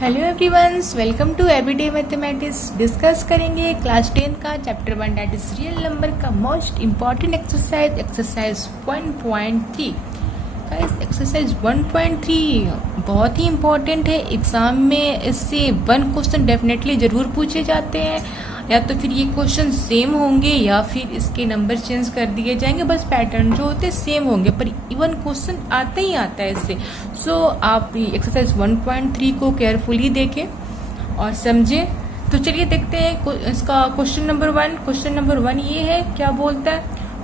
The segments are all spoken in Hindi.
Hello everyones, welcome to everyday mathematics. Discuss करेंगे क्लास 10 का chapter 1 that is real number का most important exercise 1.3। Guys, exercise 1.3 बहुत ही इम्पॉर्टेंट है। एग्जाम में इससे 1 क्वेश्चन डेफिनेटली जरूर पूछे जाते हैं, या तो फिर ये क्वेश्चन सेम होंगे या फिर इसके नंबर चेंज कर दिए जाएंगे। बस पैटर्न जो होते हैं सेम होंगे, पर इवन क्वेश्चन आता ही आता है इससे। सो आप एक्सरसाइज 1.3 को केयरफुली देखें और समझें। तो चलिए देखते हैं इसका क्वेश्चन नंबर 1। क्वेश्चन नंबर 1 ये है, क्या बोलता है?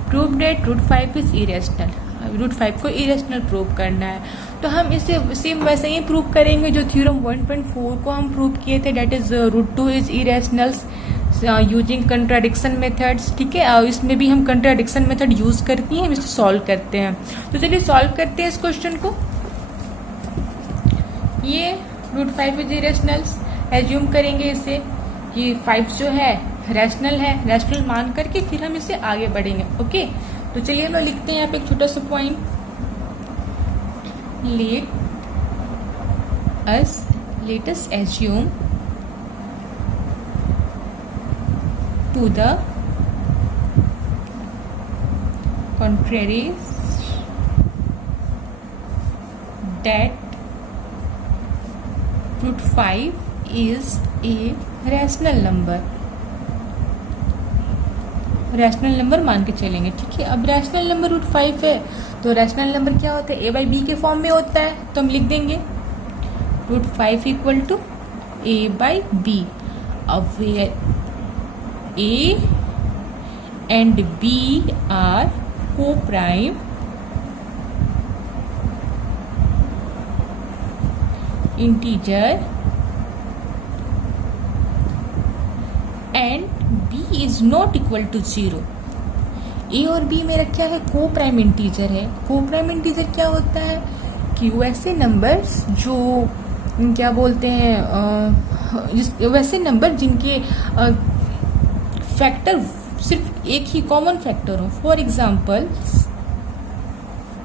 Prove that root 5 is irrational. Root 5 को इरेशनल प्रूव करना है, तो हम इसे सेम वैसे ही प्रूव करेंगे जो थ्योरम 1.4 को हम प्रूव किए थे, that is root 2 is irrational using contradiction methods. ठीक है, इसमें भी हम कंट्राडिक्शन मेथड यूज करके हम इसे सॉल्व करते हैं। तो चलिए सॉल्व करते हैं इस क्वेश्चन को। ये रूट 5 इज इरेशनल एज्यूम करेंगे इसे कि 5 जो है रैशनल है, रैशनल मान करके फिर हम इसे आगे बढ़ेंगे। ओके, तो चलिए हम लिखते हैं यहाँ पे एक छोटा सा point. Late us assume to the contrary that root 5 is a rational number। Rational number मान के चलेंगे। ठीक है, अब रैशनल नंबर रूट 5 है, तो रैशनल नंबर क्या होता है? ए बाई बी के फॉर्म में होता है, तो हम लिख देंगे root 5 equal to a by b. अब A and B are co-prime integer and B is not equal to 0। A और B मेरा क्या है? को प्राइम इंटीजर है। को प्राइम इंटीजर क्या होता है कि वैसे नंबर्स जो क्या बोलते हैं, वैसे नंबर जिनके फैक्टर सिर्फ एक ही कॉमन फैक्टर हो। For example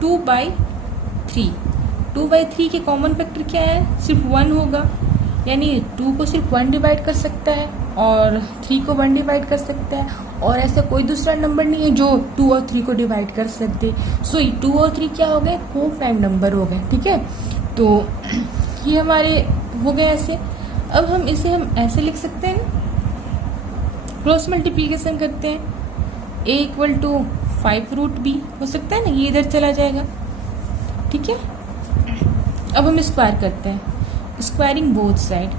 2/3। 2/3 के कॉमन फैक्टर क्या है? सिर्फ 1 होगा, यानी 2 को सिर्फ 1 डिवाइड कर सकता है और 3 को 1 डिवाइड कर सकता है, और ऐसा कोई दूसरा नंबर नहीं है जो 2 और 3 को डिवाइड कर सकते। सो 2 और 3 क्या हो गए? को प्राइम नंबर हो गए। ठीक है, तो ये हमारे हो गए ऐसे। अब हम इसे ऐसे लिख सकते हैं, क्रॉस मल्टीप्लीकेशन करते हैं। a equal to 5 root b हो सकता है ना, ये इधर चला जाएगा। ठीक है, अब हम स्क्वायर करते हैं, squaring both side.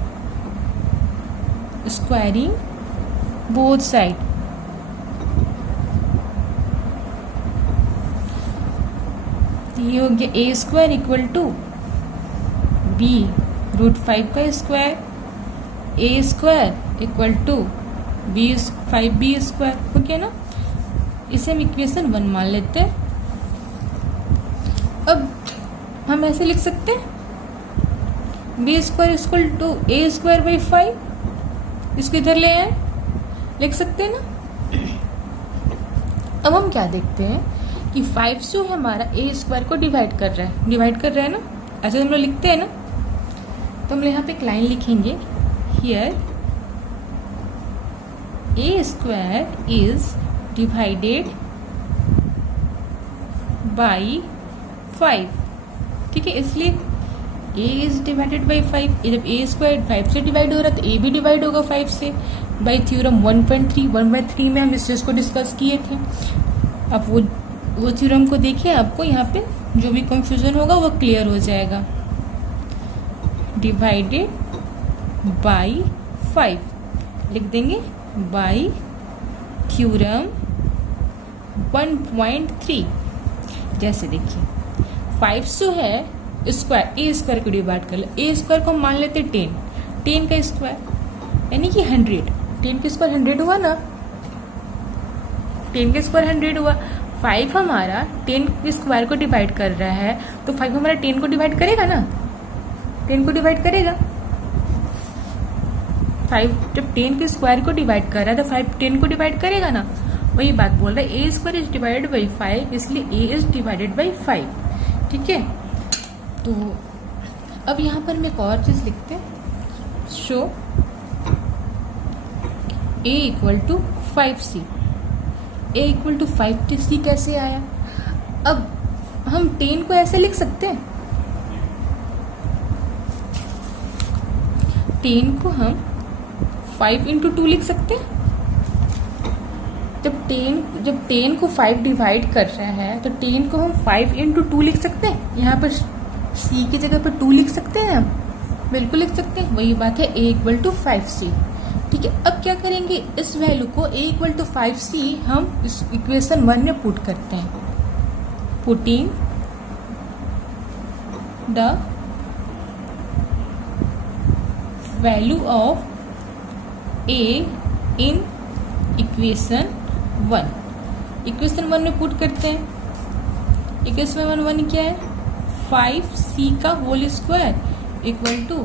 Squaring both side, ये हो गया a square equal to b root 5 का square. a square equal to 5b square हो गया ना। इसे हम इक्वेशन 1 मान लेते हैं। अब हम ऐसे लिख सकते हैं b square equal to a square by 5। इसको इधर ले आए, लिख सकते हैं ना। अब हम क्या देखते हैं कि 5 जो है हमारा a स्क्वायर को डिवाइड कर रहा है ना। ऐसे हम लोग लिखते हैं ना, तो हम यहाँ पे एक लाइन लिखेंगे, here a square is divided by 5। ठीक है, इसलिए a is divided by 5। जब a स्क्वायर 5 से डिवाइड हो रहा है तो a भी डिवाइड होगा 5 से। बाई थ्योरम 1.3 में हम इस चीज को डिस्कस किए थे। अब वो थ्योरम को देखिए, आपको यहाँ पे जो भी कंफ्यूजन होगा वो क्लियर हो जाएगा। डिवाइडेड बाई 5 लिख देंगे बाई थ्योरम 1.3। जैसे देखिए 5 जो है स्क्वायर, ए स्क्वायर को डिवाइड कर ले। ए स्क्वायर को हम मान लेते 10 का स्क्वायर यानी कि 100। 10 का स्क्वायर 100 हुआ ना, 10 का स्क्वायर 100 हुआ। 5 हमारा 10 के स्क्वायर को डिवाइड कर रहा है, तो 5 हमारा 10 को डिवाइड करेगा ना, 10 को डिवाइड करेगा। 5 जब 10 के स्क्वायर को डिवाइड कर रहा है तो 5 10 को डिवाइड करेगा ना। वही बात बोल रहा है, ए स्क्वायर इज डिवाइडेड बाई 5, इसलिए ए इज डिवाइडेड बाई 5। ठीक है, तो अब यहाँ पर हम एक और चीज लिखते हैं, show a equal to 5c। a equal to 5c कैसे आया? अब हम 10 को ऐसे लिख सकते हैं, 10 को हम 5 इंटू 2 लिख सकते हैं। जब 10 को 5 डिवाइड कर रहा है तो 10 को हम 5 इंटू 2 लिख सकते हैं। यहाँ पर c की जगह पर 2 लिख सकते हैं हम, बिल्कुल लिख सकते हैं। वही बात है, a इक्वल टू 5c। ठीक है, अब क्या करेंगे, इस वैल्यू को a इक्वल टू 5c हम इस इक्वेशन 1 में पुट करते हैं। Putting the value of a in equation 1। Equation 1 में पुट करते हैं। इक्वेशन 1 क्या है? 5c का whole square equal to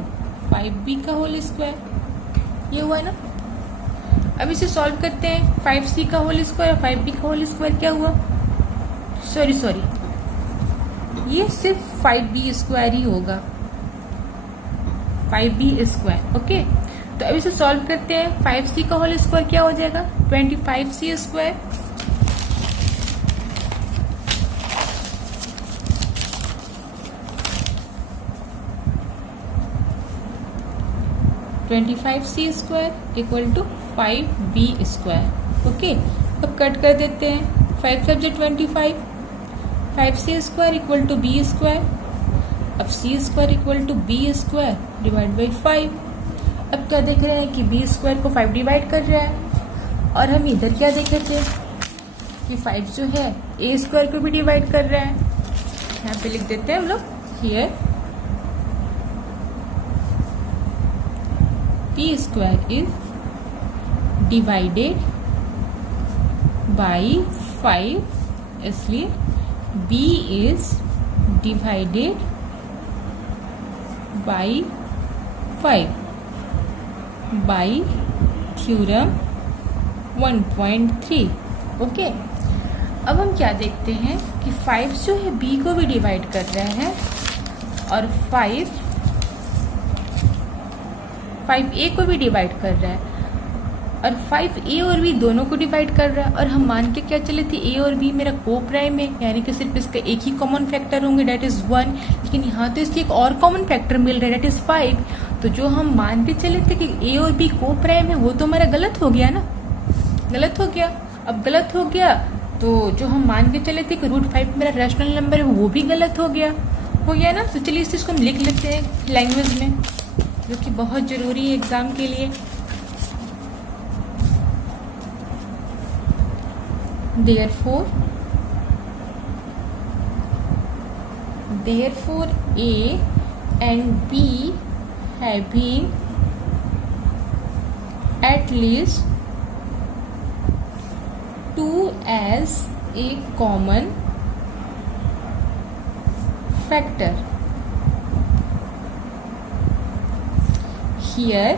5b का होल स्क्वायर। ये हुआ है ना। अब इसे सॉल्व करते हैं। 5c का होल स्क्वायर और 5b का होल स्क्वायर क्या हुआ? सॉरी, ये सिर्फ 5b स्क्वायर ही होगा, 5b स्क्वायर। ओके, तो अब इसे सॉल्व करते हैं। 5c का होल स्क्वायर क्या हो जाएगा? 25c square. (25c square equal to 5b square. Okay, अब कट कर देते हैं। 5 5 जो 25, 5c square equal to b square. अब c square equal to b square divide by 5। अब क्या देख रहे हैं कि b स्क्वायर को 5 डिवाइड कर रहा है, और हम इधर क्या देख रहे थे कि 5 जो है a स्क्वायर को भी डिवाइड कर रहा है। यहाँ पे लिख देते हैं हम लोग, here p square is divided by 5, इसलिए b is divided by 5 by theorem 1.3। Okay, अब हम क्या देखते हैं कि 5 जो है b को भी डिवाइड कर रहा है, और 5a को भी डिवाइड कर रहा है, और 5a और b दोनों को डिवाइड कर रहा है। और हम मान के क्या चले थे, a और b मेरा को प्राइम है, यानी कि सिर्फ इसका एक ही कॉमन फैक्टर होंगे, डेट इज 1। लेकिन यहाँ तो इसके एक और कॉमन फैक्टर मिल रहा है, डेट इज 5। तो जो हम मान के चले थे कि a और b को प्राइम है, वो तो हमारा गलत हो गया ना, गलत हो गया। अब गलत हो गया तो जो हम मान के चले थे कि √5 मेरा रैशनल नंबर है, वो भी गलत हो गया ना। तो चलिए इस चीज को हम लिख लेते हैं लैंग्वेज में, जो कि बहुत जरूरी है एग्जाम के लिए। Therefore A and B having at least 2 as a common factor. Here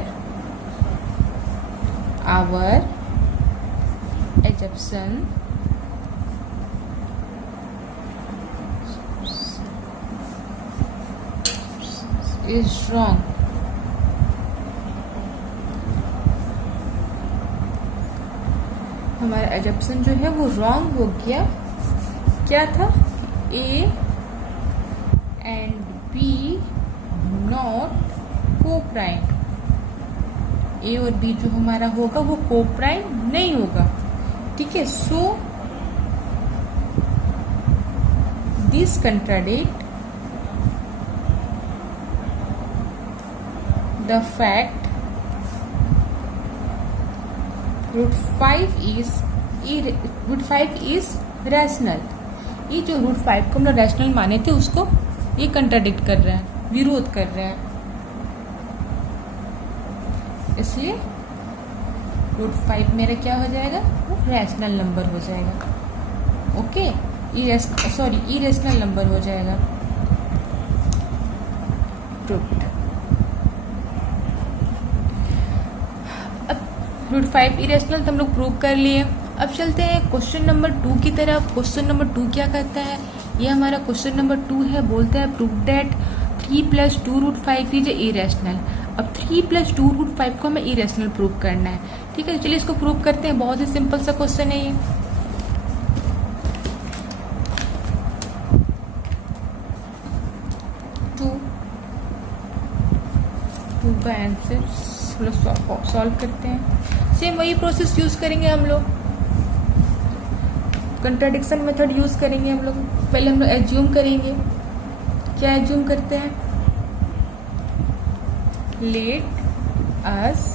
our assumption is wrong. हमारा एजप्शन जो है वो रॉन्ग हो गया। क्या था? A and B नॉट को प्राइम। A और B जो हमारा होगा वो को प्राइम नहीं होगा। ठीक है, सो this contradict the fact √5 is rational। ये जो √5 को हम लोग रैशनल माने थे, उसको ये कंट्राडिक्ट कर रहा है, विरोध कर रहा है। इसलिए √5 मेरा क्या हो जाएगा? वो रैशनल नंबर हो जाएगा। ओके, इरेशनल नंबर हो जाएगा। √5 इरेशनल तो हम लोग प्रूव कर लिए। अब चलते हैं क्वेश्चन नंबर 2 की तरफ। क्वेश्चन नंबर 2 क्या कहता है? ये हमारा क्वेश्चन नंबर 2 है, बोलता है प्रूव दैट 3 + 2 √5 इज इरेशनल। अब 3 + 2√5 को हमें इरेशनल प्रूव करना है। ठीक है, चलिए इसको प्रूव करते हैं। बहुत ही सिंपल सा क्वेश्चन है ये। टू का आंसर सॉल्व करते हैं। सेम वही प्रोसेस यूज करेंगे हम लोग, कंट्राडिक्शन मेथड यूज करेंगे हम लोग। पहले हम लोग एज्यूम करेंगे। क्या एज्यूम करते हैं? Let us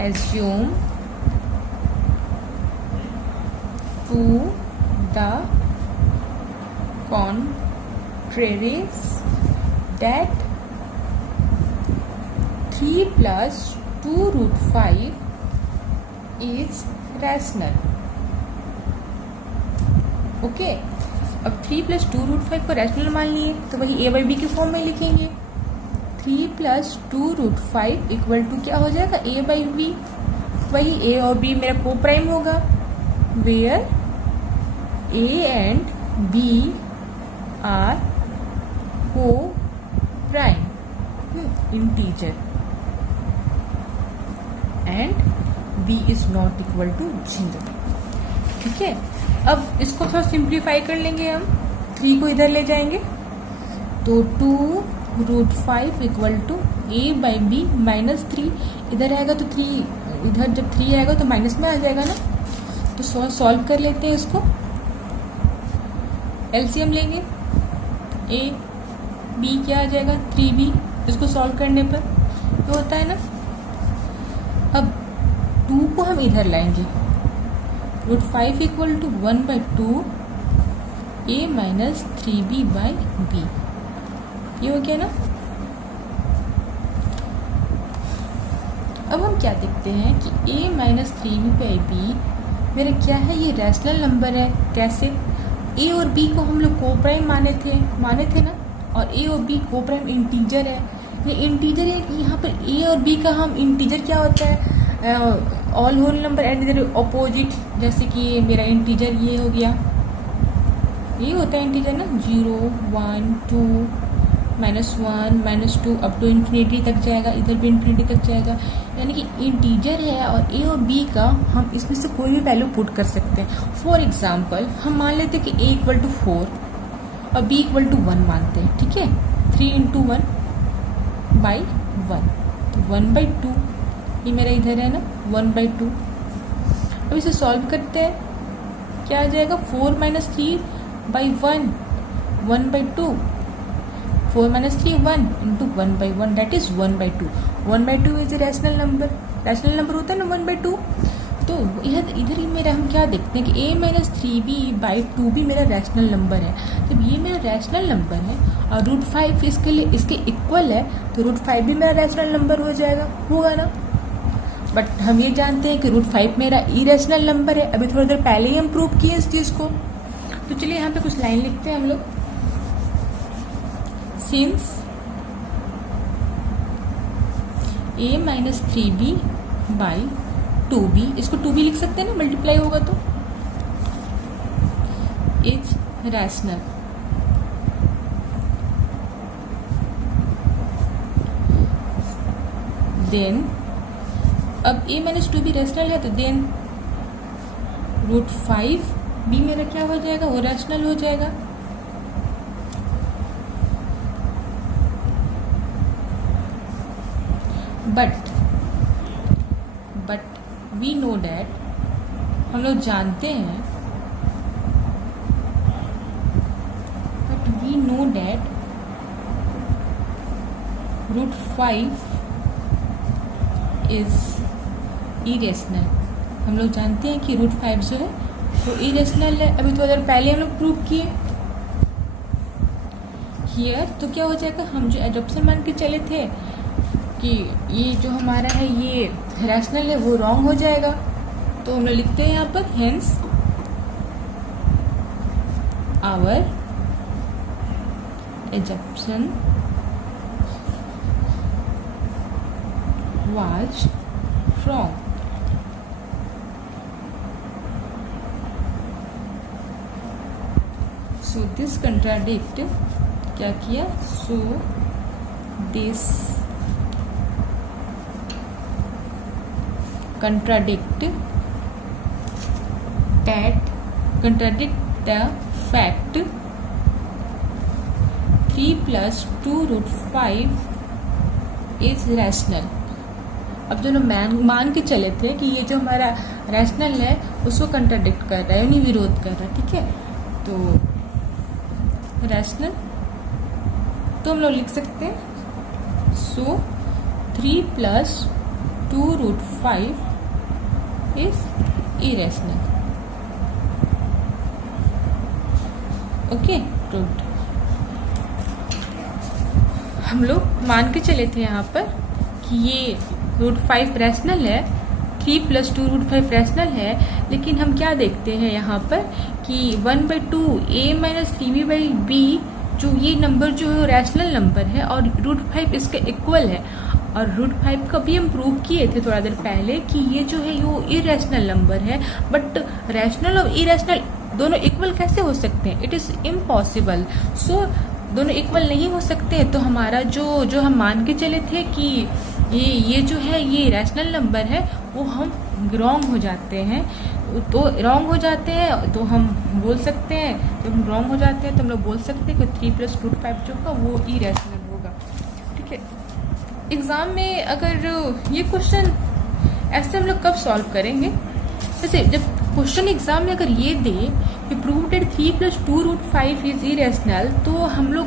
assume to the contraries that 3 + 2√5 is rational. ओके, अब 3 + 2√5 को रैशनल मान लिए तो वही a/b के फॉर्म में लिखेंगे। 3 + 2√5 इक्वल टू क्या हो जाएगा? a/b। वही a और b मेरा को प्राइम होगा, where a and b are coprime integer and b is not equal to 0। ठीक है, अब इसको थोड़ा सिंप्लीफाई कर लेंगे हम। 3 को इधर ले जाएंगे तो 2√5 इक्वल टू a/b -3। इधर आएगा तो 3, इधर जब 3 आएगा तो माइनस में आ जाएगा ना। तो सॉल्व कर लेते हैं इसको। एलसीएम लेंगे, a b क्या आ जाएगा? 3b। इसको सॉल्व करने पर तो होता है ना। अब 2 को हम इधर लाएंगे, √5 इक्वल टू 1/2 a - 3b/b। ये हो गया ना। अब हम क्या देखते हैं कि a - 3b/b मेरा क्या है? ये रैशनल नंबर है। कैसे? a और b को हम लोग को प्राइम माने थे ना, और a और b को प्राइम इंटीजर है। ये इंटीजर है कि यहाँ पर a और b का हम इंटीजर क्या होता है? All whole number and their opposite. जैसे कि ये मेरा इंटीजर ये हो गया, ये होता है इंटीजर ना। 0 1 2 -1 -2 अप टू इन्फिनिटी तक जाएगा, इधर भी इन्फिनिटी तक जाएगा। यानी कि इंटीजर है और a और b का हम इसमें से कोई भी वैल्यू पुट कर सकते हैं। फॉर एग्जाम्पल हम मान लेते हैं कि a इक्वल टू 4 और b इक्वल टू 1 मानते हैं। ठीक है, 3 × 1/1 तो 1/2 ये मेरा इधर है ना, 1/2। अब इसे सॉल्व करते हैं, क्या आ जाएगा? 4 - 3/1 1/2। 4 - 3 1 × 1/1 that is 1/2। 1/2 is a rational number. Rational number होता है ना 1/2। तो इधर ही मेरा हम क्या देखते हैं कि a - 3b/2 भी मेरा रैशनल नंबर है। जब ये मेरा रैशनल नंबर है और √5 इसके लिए इसके इक्वल है तो √5 भी मेरा रैशनल नंबर हो जाएगा, होगा ना। बट हम ये जानते हैं कि √5 मेरा इरेशनल नंबर है। अभी थोड़ी देर पहले ही हम प्रूव किए इस चीज को। तो चलिए यहाँ पे कुछ लाइन लिखते हैं हम लोग। सिंस a - 3b/2b, इसको 2b लिख सकते हैं ना, मल्टीप्लाई होगा तो, इज रैशनल। देन अब a - 2b रैशनल है तो देन √5 भी मेरा क्या हो जाएगा? वो रैशनल हो जाएगा। बट वी नो डैट, हम लोग जानते हैं, but we know that √5 is irrational. हम लोग जानते हैं कि √5 जो है वो इरेशनल है। अभी थोड़ी देर पहले हम लोग प्रूव किए हियर। तो क्या हो जाएगा? हम जो एडॉप्शन मान के चले थे कि ये जो हमारा है ये रैशनल है, वो रॉन्ग हो जाएगा। तो हम लोग लिखते हैं यहाँ पर hence our assumption was wrong. So this contradict क्या किया? So this contradict the fact 3 plus 2 root 5 is rational। अब जो मान के चले थे कि ये जो हमारा रैशनल है उसको कंट्राडिक्ट कर रहा है, यानी विरोध कर रहा है, ठीक है। तो रैशनल तो हम लोग लिख सकते हैं सो 3 plus 2 root 5 is irrational। Okay, good. हम लोग मान के चले थे यहाँ पर कि ये √5 रैशनल है, 3 plus 2 √5 रैशनल है, लेकिन हम क्या देखते हैं यहाँ पर कि 1/2 a minus 3b/b जो ये नंबर जो है रैशनल नंबर है और √5 इसके इक्वल है। और √5 का भी हम प्रूव किए थे थोड़ा देर पहले कि ये जो है वो इरेशनल नंबर है, बट रैशनल और इरेशनल दोनों इक्वल कैसे हो सकते हैं? It is impossible. सो दोनों इक्वल नहीं हो सकते, तो हमारा जो हम मान के चले थे कि ये जो है ये रैशनल नंबर है वो हम रॉन्ग हो जाते हैं। तो रॉन्ग हो जाते हैं तो हम बोल सकते हैं, जब हम रॉन्ग हो जाते हैं तो हम लोग बोल सकते हैं कि 3 plus √5 जो होगा वो इरेशनल होगा, ठीक है। एग्ज़ाम में अगर ये क्वेश्चन ऐसे हम लोग कब सॉल्व करेंगे? जैसे जब क्वेश्चन एग्जाम में अगर ये दे कि prove that 3 plus 2 √5 is irrational, तो हम लोग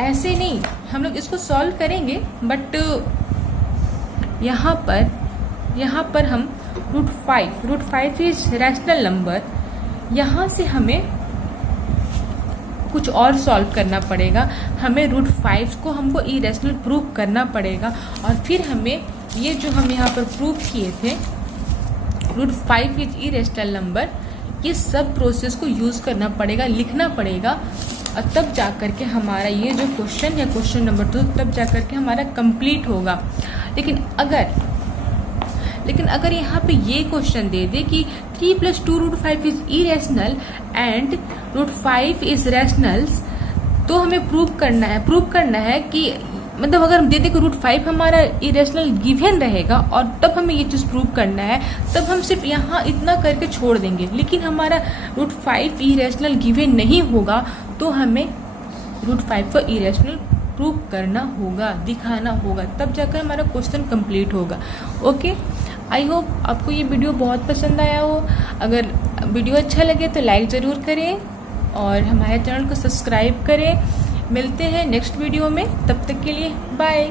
ऐसे नहीं, हम लोग इसको सॉल्व करेंगे, बट यहाँ पर हम √5 इज रैशनल नंबर, यहाँ से हमें कुछ और सॉल्व करना पड़ेगा। हमें √5 को हमको इरेशनल प्रूव करना पड़ेगा, और फिर हमें ये जो हम यहाँ पर प्रूव किए थे √5 इज इरेशनल नंबर, ये सब प्रोसेस को यूज़ करना पड़ेगा, लिखना पड़ेगा, और तब जा कर के हमारा ये जो क्वेश्चन है क्वेश्चन नंबर 2 तब जा कर के हमारा कंप्लीट होगा। लेकिन अगर यहाँ पे ये क्वेश्चन दे दे कि 3 plus 2 √5 is irrational and √5 is rational, तो हमें प्रूव करना है कि मतलब अगर हम दे दे कि √5 हमारा इरेशनल गिवन रहेगा और तब हमें ये चीज़ प्रूव करना है, तब हम सिर्फ यहाँ इतना करके छोड़ देंगे। लेकिन हमारा √5 इरेशनल गिवन नहीं होगा, तो हमें √5 को इरेशनल प्रूव करना होगा, दिखाना होगा, तब जाकर हमारा क्वेश्चन कंप्लीट होगा। ओके, आई होप आपको ये वीडियो बहुत पसंद आया हो। अगर वीडियो अच्छा लगे तो लाइक ज़रूर करें और हमारे चैनल को सब्सक्राइब करें। मिलते हैं नेक्स्ट वीडियो में, तब तक के लिए बाय।